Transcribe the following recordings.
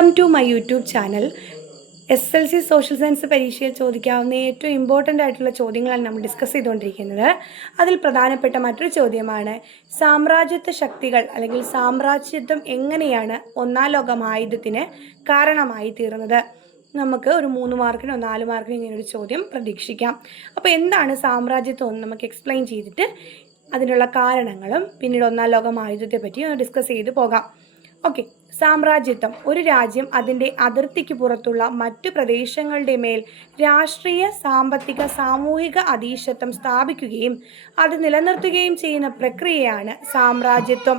Welcome to my YouTube channel. SLC social science പരീക്ഷയിൽ ചോദിക്കാവുന്ന ഏറ്റവും ഇമ്പോർട്ടൻ്റ് ആയിട്ടുള്ള ചോദ്യങ്ങളാണ് നമ്മൾ ഡിസ്കസ് ചെയ്തുകൊണ്ടിരിക്കുന്നത്. അതിൽ പ്രധാനപ്പെട്ട മറ്റൊരു ചോദ്യമാണ് സാമ്രാജ്യത്വ ശക്തികൾ അല്ലെങ്കിൽ സാമ്രാജ്യത്വം എങ്ങനെയാണ് ഒന്നാം ലോക മഹായുദ്ധത്തിന് കാരണമായി തീർന്നത്. നമുക്ക് ഒരു 3 മാർക്കിനോ 4 മാർക്കിനോ ഇങ്ങനൊരു ചോദ്യം പ്രതീക്ഷിക്കാം. അപ്പോൾ എന്താണ് സാമ്രാജ്യത്വം എന്ന് നമുക്ക് എക്സ്പ്ലെയിൻ ചെയ്തിട്ട് അതിനുള്ള കാരണങ്ങളും പിന്നീട് ഒന്നാം ലോക മഹായുദ്ധത്തെ പറ്റി ഒന്ന് ഡിസ്കസ് ചെയ്ത് പോകാം. ഓക്കെ, സാമ്രാജ്യത്വം ഒരു രാജ്യം അതിൻ്റെ അതിർത്തിക്ക് പുറത്തുള്ള മറ്റു പ്രദേശങ്ങളുടെ മേൽ രാഷ്ട്രീയ, സാമ്പത്തിക, സാമൂഹിക അധീശത്വം സ്ഥാപിക്കുകയും അത് നിലനിർത്തുകയും ചെയ്യുന്ന പ്രക്രിയയാണ് സാമ്രാജ്യത്വം.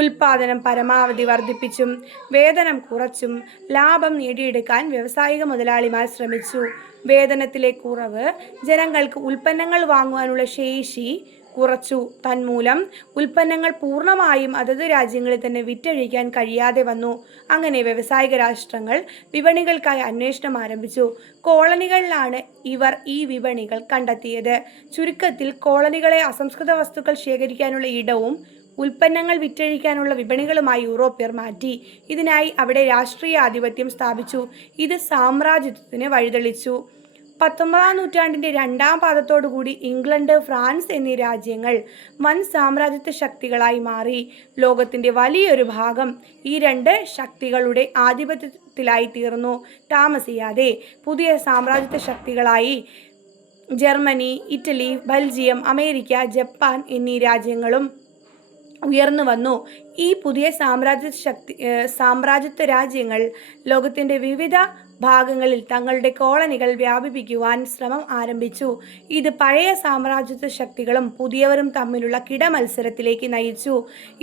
ഉൽപാദനം പരമാവധി വർദ്ധിപ്പിച്ചും വേതനം കുറച്ചും ലാഭം നേടിയെടുക്കാൻ വ്യവസായിക മുതലാളിമാർ ശ്രമിച്ചു. വേതനത്തിലെ കുറവ് ജനങ്ങൾക്ക് ഉൽപ്പന്നങ്ങൾ വാങ്ങുവാനുള്ള ശേഷി കുറച്ചു. തന്മൂലം ഉൽപ്പന്നങ്ങൾ പൂർണ്ണമായും അതത് രാജ്യങ്ങളിൽ തന്നെ വിറ്റഴിക്കാൻ കഴിയാതെ വന്നു. അങ്ങനെ വ്യവസായിക രാഷ്ട്രങ്ങൾ വിപണികൾക്കായി അന്വേഷണം ആരംഭിച്ചു. കോളനികളിലാണ് ഇവർ ഈ വിപണികൾ കണ്ടെത്തിയത്. ചുരുക്കത്തിൽ കോളനികളെ അസംസ്കൃത വസ്തുക്കൾ ശേഖരിക്കാനുള്ള ഇടവും ഉൽപ്പന്നങ്ങൾ വിറ്റഴിക്കാനുള്ള വിപണികളുമായി യൂറോപ്യർ മാറ്റി. ഇതിനായി അവിടെ രാഷ്ട്രീയ ആധിപത്യം സ്ഥാപിച്ചു. ഇത് സാമ്രാജ്യത്വത്തിന് വഴിതെളിച്ചു. 19-ാം നൂറ്റാണ്ടിൻ്റെ രണ്ടാം പാദത്തോടുകൂടി ഇംഗ്ലണ്ട്, ഫ്രാൻസ് എന്നീ രാജ്യങ്ങൾ വൻ സാമ്രാജ്യത്വ ശക്തികളായി മാറി. ലോകത്തിൻ്റെ വലിയൊരു ഭാഗം ഈ രണ്ട് ശക്തികളുടെ ആധിപത്യത്തിലായി തീർന്നു. താമസിയാതെ പുതിയ സാമ്രാജ്യത്വ ശക്തികളായി Germany, Italy, Belgium, America, Japan എന്നീ രാജ്യങ്ങളും ഉയർന്നു വന്നു. ഈ പുതിയ സാമ്രാജ്യത്വ രാജ്യങ്ങൾ ലോകത്തിൻ്റെ വിവിധ ഭാഗങ്ങളിൽ തങ്ങളുടെ കോളനികൾ വ്യാപിപ്പിക്കുവാൻ ശ്രമം ആരംഭിച്ചു. ഇത് പഴയ സാമ്രാജ്യത്വ ശക്തികളും പുതിയവരും തമ്മിലുള്ള കിടമത്സരത്തിലേക്ക് നയിച്ചു.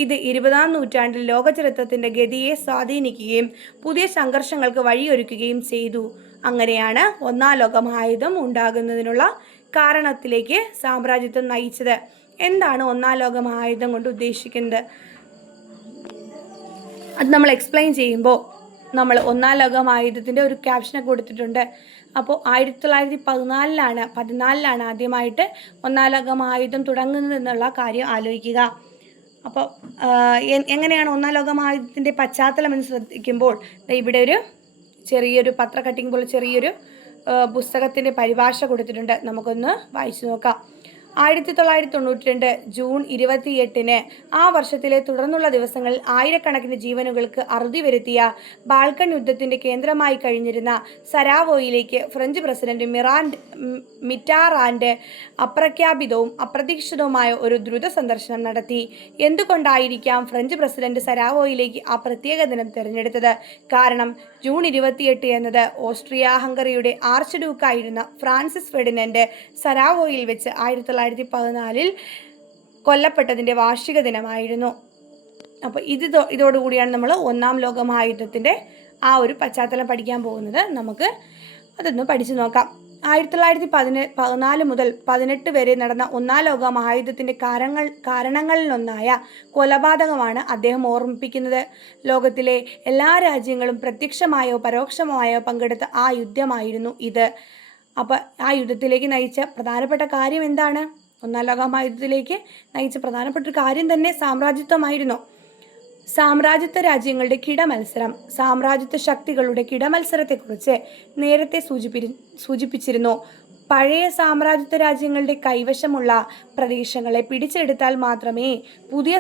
ഇത് 20-ാം നൂറ്റാണ്ടിൽ ലോകചരിത്രത്തിൻ്റെ ഗതിയെ സ്വാധീനിക്കുകയും പുതിയ സംഘർഷങ്ങൾക്ക് വഴിയൊരുക്കുകയും ചെയ്തു. അങ്ങനെയാണ് ഒന്നാം ലോക മഹായുദ്ധം ഉണ്ടാകുന്നതിനുള്ള കാരണത്തിലേക്ക് സാമ്രാജ്യത്വം നയിച്ചത്. എന്താണ് ഒന്നാം ലോക മഹായുദ്ധം കൊണ്ട് ഉദ്ദേശിക്കുന്നത്? അത് നമ്മൾ എക്സ്പ്ലെയിൻ ചെയ്യുമ്പോൾ നമ്മൾ ഒന്നാം ലോക മഹായുദ്ധത്തിൻ്റെ ഒരു ക്യാപ്ഷനൊക്കെ കൊടുത്തിട്ടുണ്ട്. അപ്പോൾ 1914 ആദ്യമായിട്ട് ഒന്നാം ലോക മഹായുദ്ധം തുടങ്ങുന്നത് എന്നുള്ള കാര്യം ആലോചിക്കുക. അപ്പോൾ എങ്ങനെയാണ് ഒന്നാം ലോക മഹായുദ്ധത്തിൻ്റെ പശ്ചാത്തലം എന്ന് ശ്രദ്ധിക്കുമ്പോൾ ഇവിടെ ഒരു ചെറിയൊരു പത്ര കട്ടിങ് പോലെ ചെറിയൊരു പുസ്തകത്തിൻ്റെ പരിഭാഷ കൊടുത്തിട്ടുണ്ട്. നമുക്കൊന്ന് വായിച്ചു നോക്കാം. 1992 ജൂൺ 28-ന് ആ വർഷത്തിലെ തുടർന്നുള്ള ദിവസങ്ങളിൽ ആയിരക്കണക്കിന് ജീവനുകൾക്ക് അറുതി വരുത്തിയ ബാൾക്കൺ യുദ്ധത്തിൻ്റെ കേന്ദ്രമായി കഴിഞ്ഞിരുന്ന സരാവോയിലേക്ക് ഫ്രഞ്ച് പ്രസിഡന്റ് മിറ്റാറാൻഡ് അപ്രഖ്യാപിതവും അപ്രതീക്ഷിതവുമായ ഒരു ദ്രുത സന്ദർശനം നടത്തി. എന്തുകൊണ്ടായിരിക്കാം ഫ്രഞ്ച് പ്രസിഡന്റ് സരാവോയിലേക്ക് ആ പ്രത്യേക ദിനം തിരഞ്ഞെടുത്തത്? കാരണം ജൂൺ 28 എന്നത് ഓസ്ട്രിയ ഹംഗറിയുടെ ആർച്ച് ഡ്യൂക്കായിരുന്ന ഫ്രാൻസിസ് ഫെർഡിനൻഡ് സരാവോയിൽ വെച്ച് 1914 കൊല്ലപ്പെട്ടതിൻ്റെ വാർഷിക ദിനമായിരുന്നു. അപ്പോൾ ഇതോടുകൂടിയാണ് നമ്മൾ ഒന്നാം ലോക മഹായുദ്ധത്തിൻ്റെ ആ ഒരു പശ്ചാത്തലം പഠിക്കാൻ പോകുന്നത്. നമുക്ക് അതൊന്ന് പഠിച്ചു നോക്കാം. 1914 മുതൽ 18 വരെ നടന്ന ഒന്നാം ലോക മഹായുദ്ധത്തിൻ്റെ കാരണങ്ങളിലൊന്നായ കൊലപാതകമാണ് അദ്ദേഹം ഓർമ്മിപ്പിക്കുന്നത്. ലോകത്തിലെ എല്ലാ രാജ്യങ്ങളും പ്രത്യക്ഷമായോ പരോക്ഷമായോ പങ്കെടുത്ത ആ യുദ്ധമായിരുന്നു ഇത്. അപ്പോൾ ആ യുദ്ധത്തിലേക്ക് നയിച്ച പ്രധാനപ്പെട്ട കാര്യം എന്താണ്? ഒന്നാം ലോക മഹായുദ്ധത്തിലേക്ക് നയിച്ച പ്രധാനപ്പെട്ട ഒരു കാര്യം തന്നെ സാമ്രാജ്യത്വമായിരുന്നു. സാമ്രാജ്യത്വ രാജ്യങ്ങളുടെ കിടമത്സരം. സാമ്രാജ്യത്വ ശക്തികളുടെ കിടമത്സരത്തെക്കുറിച്ച് നേരത്തെ സൂചിപ്പിച്ചിരുന്നു. പഴയ സാമ്രാജ്യത്വ രാജ്യങ്ങളുടെ കൈവശമുള്ള പ്രദേശങ്ങളെ പിടിച്ചെടുത്താൽ മാത്രമേ പുതിയ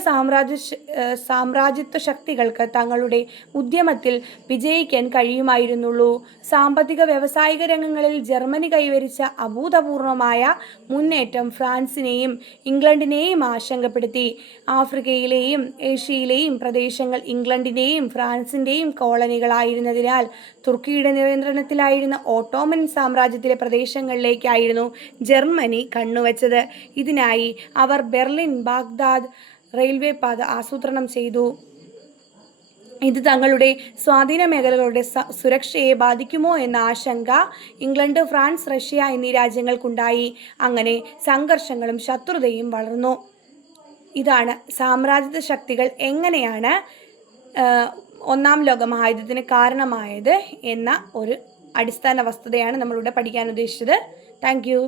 സാമ്രാജ്യത്വ ശക്തികൾക്ക് തങ്ങളുടെ ഉദ്യമത്തിൽ വിജയിക്കാൻ കഴിയുമായിരുന്നുള്ളൂ. സാമ്പത്തിക വ്യാവസായിക രംഗങ്ങളിൽ ജർമ്മനി കൈവരിച്ച അഭൂതപൂർവമായ മുന്നേറ്റം ഫ്രാൻസിനെയും ഇംഗ്ലണ്ടിനെയും ആശങ്കപ്പെടുത്തി. ആഫ്രിക്കയിലെയും ഏഷ്യയിലെയും പ്രദേശങ്ങൾ ഇംഗ്ലണ്ടിൻ്റെയും ഫ്രാൻസിൻ്റെയും കോളനികളായിരുന്നതിനാൽ തുർക്കിയുടെ നിയന്ത്രണത്തിലായിരുന്ന ഓട്ടോമൻ സാമ്രാജ്യത്തിലെ പ്രദേശങ്ങളിലേക്കായിരുന്നു ജർമ്മനി കണ്ണുവച്ചത്. ഇതിനായി അവർ ബെർലിൻ, ബാഗ്ദാദ് റെയിൽവേ പാത ആസൂത്രണം ചെയ്തു. ഇത് തങ്ങളുടെ സ്വാധീന മേഖലകളുടെ സുരക്ഷയെ ബാധിക്കുമോ എന്ന ആശങ്ക ഇംഗ്ലണ്ട്, ഫ്രാൻസ്, റഷ്യ എന്നീ രാജ്യങ്ങൾക്കുണ്ടായി. അങ്ങനെ സംഘർഷങ്ങളും ശത്രുതയും വളർന്നു. ഇതാണ് സാമ്രാജ്യത്വ ശക്തികൾ എങ്ങനെയാണ് ഒന്നാം ലോക മഹായുദ്ധത്തിന് കാരണമായത് എന്ന ഒരു അടിസ്ഥാന വസ്തുതയാണ് നമ്മളിവിടെ പഠിക്കാൻ ഉദ്ദേശിച്ചത്. Thank you.